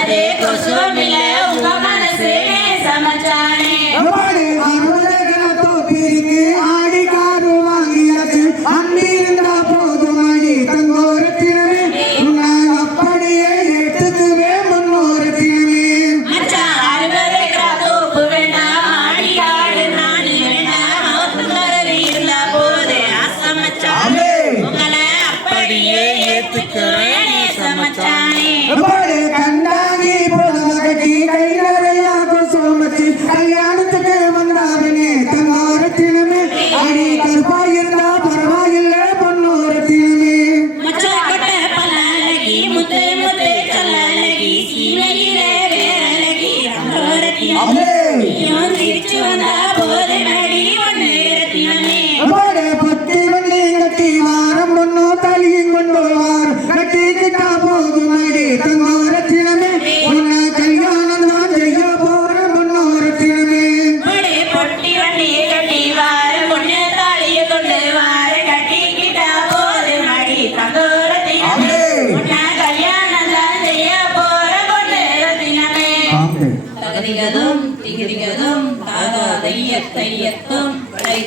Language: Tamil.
அதே கொசுவமில்ல உங்க மனசே சமச்சானே கண்டாங்கி கட்டி கை நிறையா சோமத்தி கல்யாணத்துக்கு வந்தாவினே தன்னாரத்திலுமே அடி கருப்பா கதிகதம் திகிதிகதம் தாதா தையத்தையத்தம் படை